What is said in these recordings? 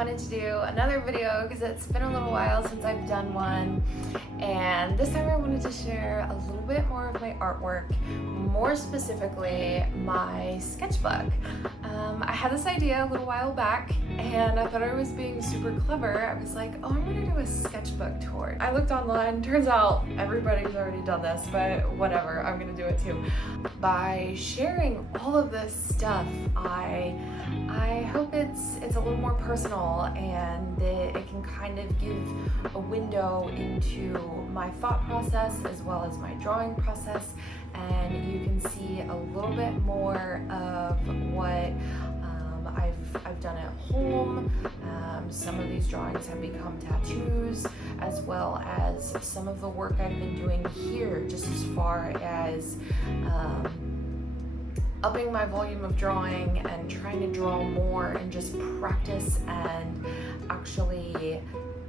wanted to do another video because it's been a little while since I've done one, and this time I wanted to share a little bit more of my artwork, more specifically my sketchbook. I had this idea a little while back and I thought I was being super clever. I was like, oh, I'm gonna do a sketchbook tour. I looked online, turns out everybody's already done this, but whatever, I'm gonna do it too. By sharing all of this stuff, I hope it's a little more personal, and that it can kind of give a window into my thought process as well as my drawing process, and you can see a little bit more of what I've done at home. Some of these drawings have become tattoos, as well as some of the work I've been doing here, just as far as upping my volume of drawing and trying to draw more and just practice and actually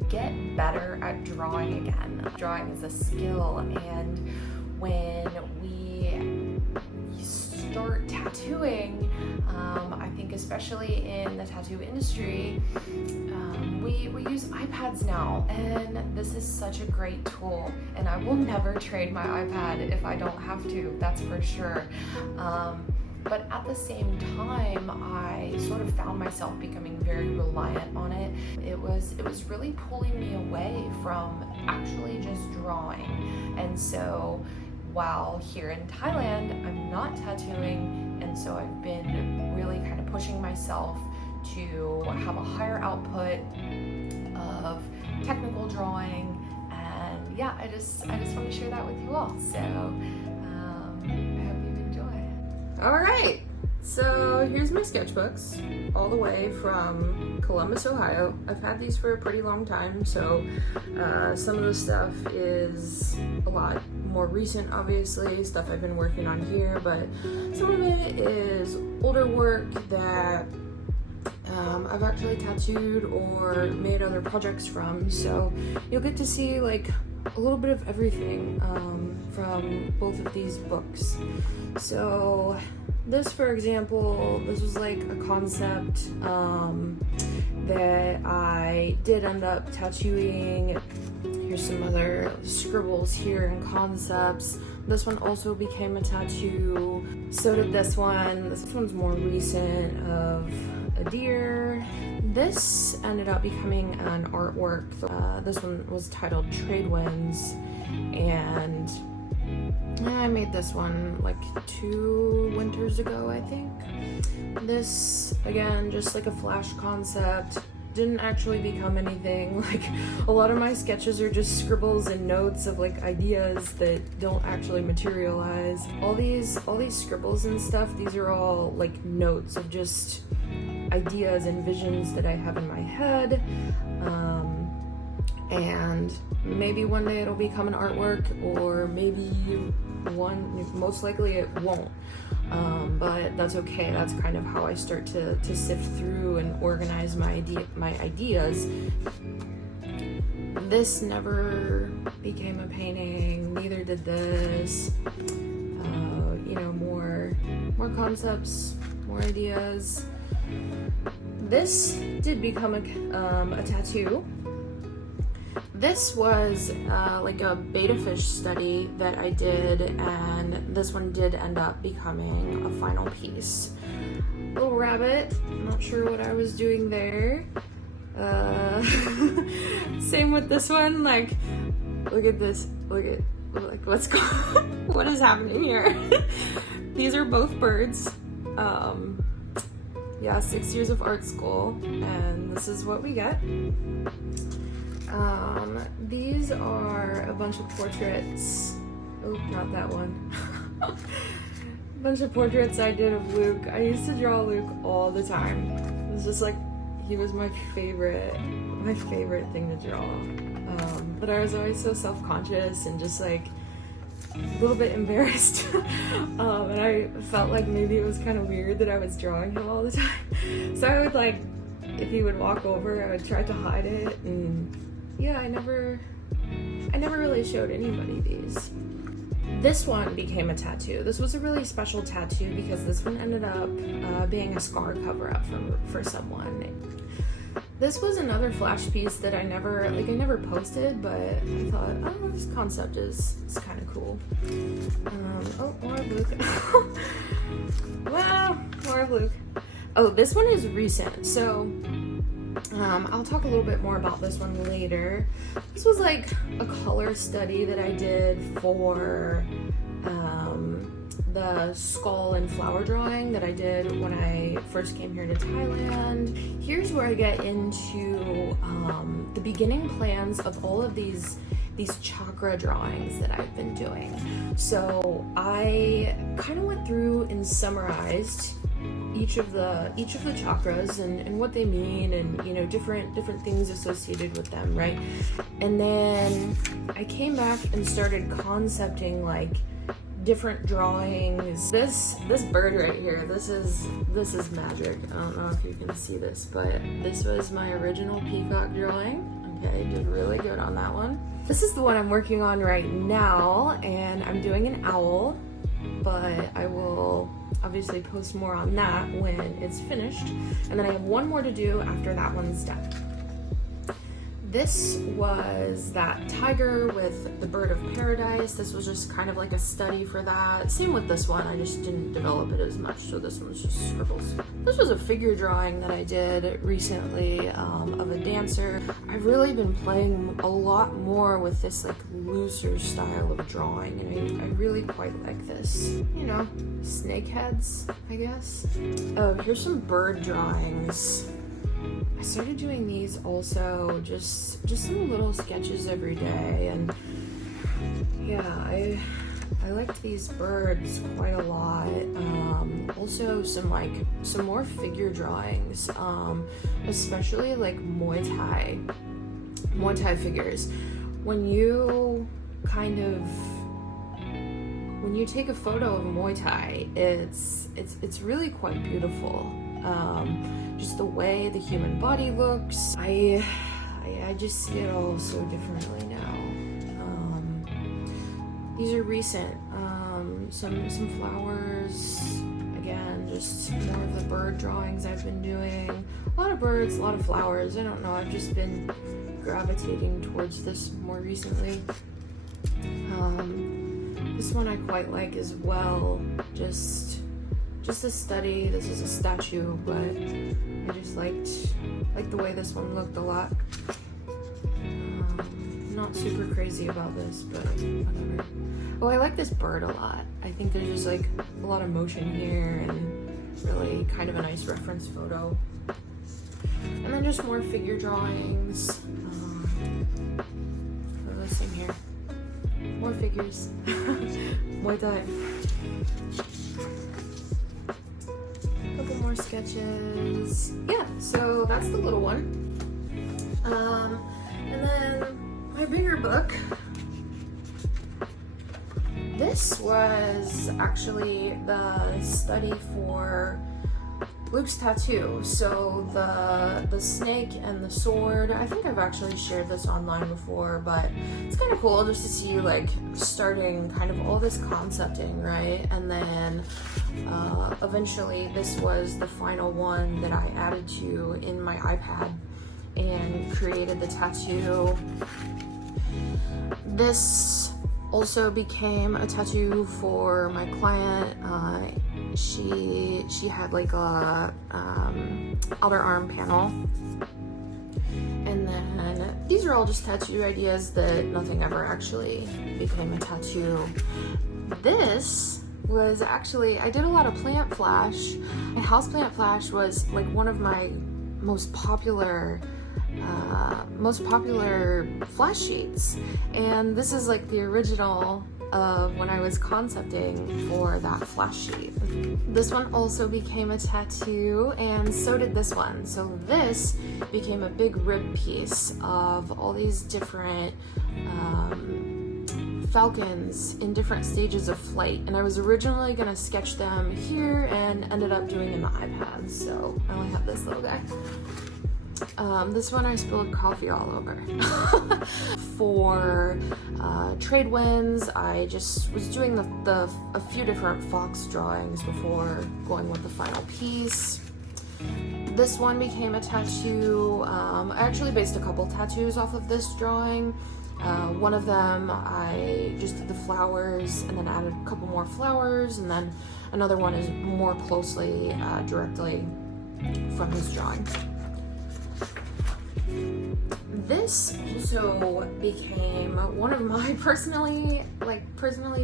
get better at drawing again. Drawing is a skill, and when we start tattooing, I think especially in the tattoo industry, we use iPads now, and this is such a great tool, and I will never trade my iPad if I don't have to, that's for sure. But at the same time, I sort of found myself becoming very reliant on it. It was really pulling me away from actually just drawing. And so while here in Thailand, I'm not tattooing, and so I've been really kind of pushing myself to have a higher output of technical drawing. And yeah, I just want to share that with you all. So I hope you enjoy. All right, so here's my sketchbooks, all the way from Columbus, Ohio. I've had these for a pretty long time, so some of the stuff is a lot more recent, obviously, stuff I've been working on here, but some of it is older work that I've actually tattooed or made other projects from, so you'll get to see like a little bit of everything from both of these books. So this, for example, this was like a concept that I did end up tattooing. Here's some other scribbles here and concepts. This one also became a tattoo. So did this one. This one's more recent, of a deer. This ended up becoming an artwork. This one was titled Trade Winds, and I made this one like 2 winters ago, I think. This, again, just like a flash concept. Didn't actually become anything. Like, a lot of my sketches are just scribbles and notes of like ideas that don't actually materialize. All these scribbles and stuff, these are all like notes of just ideas and visions that I have in my head. And maybe one day it'll become an artwork, or maybe most likely it won't. But that's okay. That's kind of how I start to sift through and organize my ideas. This never became a painting, neither did this. You know, more concepts, more ideas. This did become a tattoo. This was like a betta fish study that I did, and this one did end up becoming a final piece. Little rabbit, not sure what I was doing there. Same with this one, like, look at this, like what's going on? What is happening here? These are both birds. Yeah, 6 years of art school, and this is what we get. These are a bunch of portraits. Oh, not that one. A bunch of portraits I did of Luke. I used to draw Luke all the time. It was just like, he was my favorite thing to draw. But I was always so self-conscious and just like a little bit embarrassed. And I felt like maybe it was kind of weird that I was drawing him all the time. So I would like, if he would walk over, I would try to hide it, and yeah, I never really showed anybody these. This one became a tattoo. This was a really special tattoo because this one ended up being a scar cover-up for someone. This was another flash piece that I never posted, but I thought, oh, this concept is kind of cool. Oh, more of Luke. Wow, more of Luke. Oh, this one is recent, so I'll talk a little bit more about this one later. This was like a color study that I did for the skull and flower drawing that I did when I first came here to Thailand. Here's where I get into the beginning plans of all of these chakra drawings that I've been doing. So I kind of went through and summarized each of the chakras and what they mean, and you know, different things associated with them, right? And then I came back and started concepting like different drawings. This bird right here, this is magic. I don't know if you can see this, but this was my original peacock drawing. Okay, did really good on that one. This is the one I'm working on right now, and I'm doing an owl, but I will obviously post more on that when it's finished. And then I have one more to do after that one's done. This was that tiger with the bird of paradise. This was just kind of like a study for that. Same with this one, I just didn't develop it as much, so this one's just scribbles. This was a figure drawing that I did recently of a dancer. I've really been playing a lot more with this like looser style of drawing, and I really quite like this. You know, snake heads, I guess. Oh, here's some bird drawings. I started doing these also, just some little sketches every day, and yeah, I liked these birds quite a lot. Also some more figure drawings, especially like Muay Thai figures. When you take a photo of Muay Thai, it's really quite beautiful. Just the way the human body looks. I just see it all so differently now. These are recent. Some flowers. Again, just more of the bird drawings I've been doing. A lot of birds, a lot of flowers. I don't know, I've just been gravitating towards this more recently. This one I quite like as well. Just a study. This is a statue, but I just liked the way this one looked a lot. Not super crazy about this, but whatever. Oh, I like this bird a lot. I think there's just like a lot of motion here, and really kind of a nice reference photo. And then just more figure drawings. Same here. More figures. Muay Thai. Couple more sketches. Yeah, so that's the little one. And then my bigger book. This was actually the study for Luke's tattoo. So the snake and the sword, I think I've actually shared this online before, but it's kind of cool just to see like starting kind of all this concepting, right? And then eventually this was the final one that I added to in my iPad and created the tattoo. This also became a tattoo for my client. She had like a outer arm panel, and then these are all just tattoo ideas that nothing ever actually became a tattoo. This was actually, I did a lot of plant flash, and houseplant flash was like one of my most popular flash sheets, and this is like the original of when I was concepting for that flash sheet. This one also became a tattoo, and so did this one. So this became a big rib piece of all these different falcons in different stages of flight, and I was originally gonna sketch them here and ended up doing in the iPad, so I only have this little guy. This one I spilled coffee all over. For trade winds, I just was doing a few different fox drawings before going with the final piece. This one became a tattoo. I actually based a couple tattoos off of this drawing. One of them I just did the flowers and then added a couple more flowers, and then another one is more closely directly from this drawing. This also became one of my personally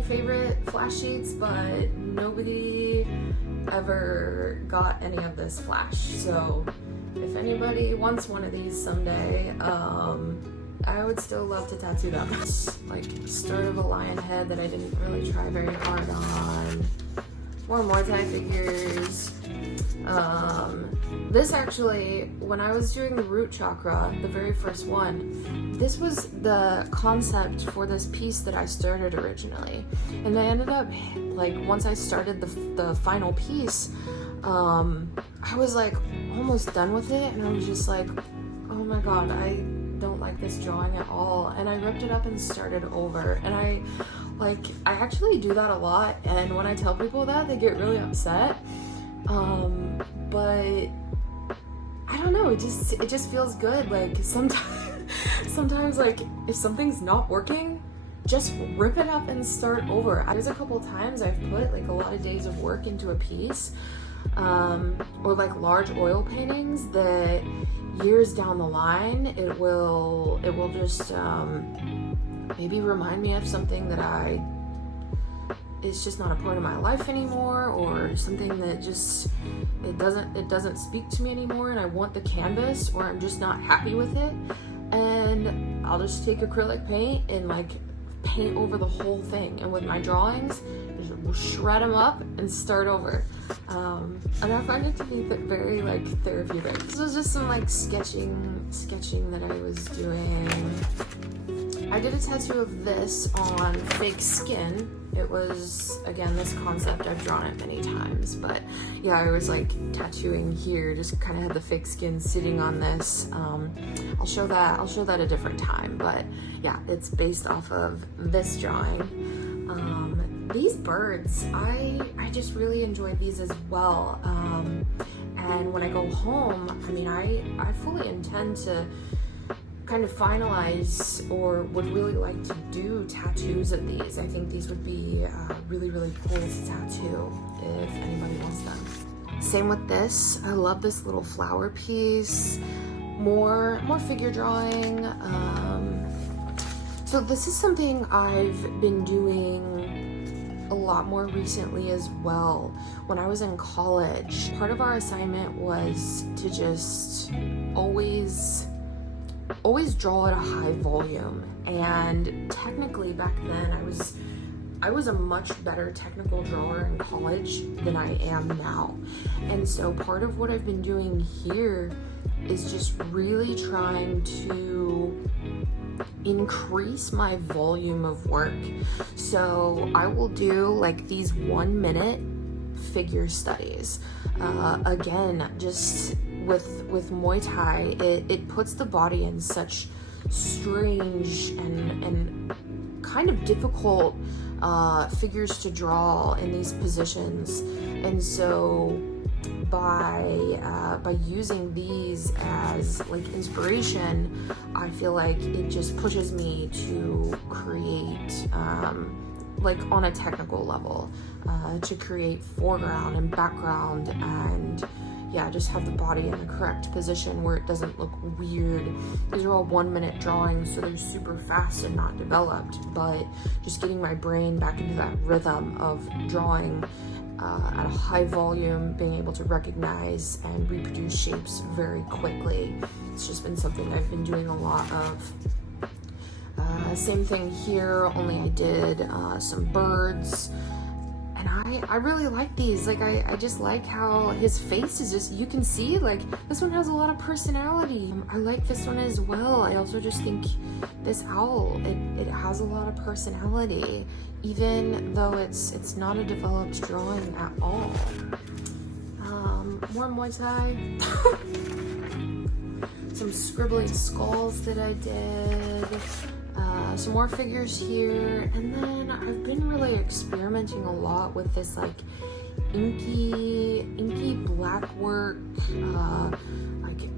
favorite flash sheets, but nobody ever got any of this flash. So if anybody wants one of these someday, I would still love to tattoo them. Like start of a lion head that I didn't really try very hard on. More Muay Thai figures. This actually, when I was doing the root chakra, the very first one, this was the concept for this piece that I started originally. And I ended up, like, once I started the final piece, I was like almost done with it, and I was just like, oh my god, I don't like this drawing at all. And I ripped it up and started over. And I actually do that a lot, and when I tell people that, they get really upset. But I don't know, it just feels good. Like sometimes like if something's not working, just rip it up and start over. There's a couple times I've put like a lot of days of work into a piece, or like large oil paintings that years down the line it will just maybe remind me of something that it's just not a part of my life anymore, or something that just it doesn't speak to me anymore, and I want the canvas, or I'm just not happy with it, and I'll just take acrylic paint and like paint over the whole thing. And with my drawings, just shred them up and start over. And I find it to be very like therapeutic. This was just some like sketching that I was doing. I did a tattoo of this on fake skin. It was, again, this concept, I've drawn it many times, but yeah, I was like tattooing here, just kind of had the fake skin sitting on this. I'll show that a different time, but yeah, it's based off of this drawing. These birds, I just really enjoyed these as well. And when I go home, I mean, I fully intend to kind of finalize, or would really like to do tattoos of these. I think these would be really, really cool to tattoo if anybody wants them. Same with this. I love this little flower piece. More figure drawing. So this is something I've been doing a lot more recently as well. When I was in college, part of our assignment was to just always draw at a high volume, and technically back then I was a much better technical drawer in college than I am now. And so part of what I've been doing here is just really trying to increase my volume of work. So I will do like these 1 minute figure studies. Again, just with Muay Thai, it puts the body in such strange and kind of difficult figures to draw in these positions. And so by using these as like inspiration, I feel like it just pushes me to create like on a technical level, to create foreground and background, and yeah, just have the body in the correct position where it doesn't look weird. These are all 1 minute drawings, so they're super fast and not developed, but just getting my brain back into that rhythm of drawing at a high volume, being able to recognize and reproduce shapes very quickly. It's just been something I've been doing a lot of. Same thing here, only I did some birds. And I really like these. Like I just like how his face is just, you can see like this one has a lot of personality. I like this one as well. I also just think this owl, it has a lot of personality, even though it's not a developed drawing at all. More Muay Thai. Some scribbling skulls that I did. Some more figures here, and then I've been really experimenting a lot with this like inky black work, like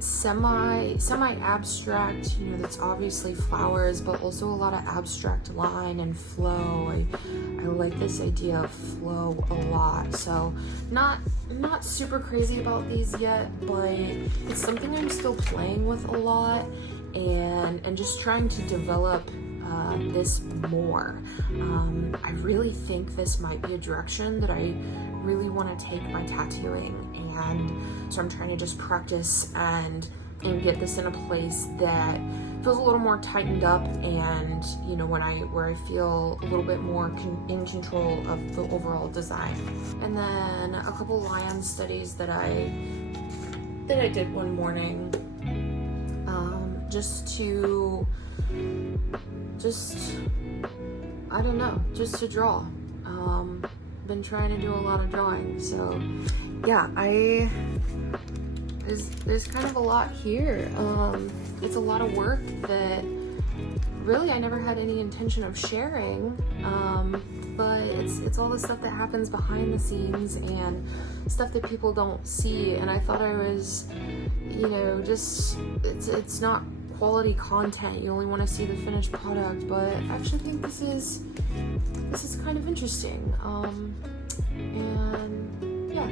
semi abstract, you know, that's obviously flowers, but also a lot of abstract line and flow. I like this idea of flow a lot. So not super crazy about these yet, but it's something I'm still playing with a lot, and just trying to develop this more. I really think this might be a direction that I really want to take my tattooing, and so I'm trying to just practice and get this in a place that feels a little more tightened up, and you know, where I feel a little bit more in control of the overall design. And then a couple lion studies that I did one morning, I don't know, just to draw. Been trying to do a lot of drawing, so yeah, there's kind of a lot here. It's a lot of work that really I never had any intention of sharing, but it's all the stuff that happens behind the scenes and stuff that people don't see. And I thought I was, you know, just it's not quality content. You only want to see the finished product, but I actually think this is kind of interesting. And yeah,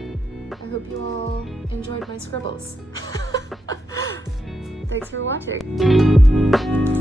I hope you all enjoyed my scribbles. Thanks for watching.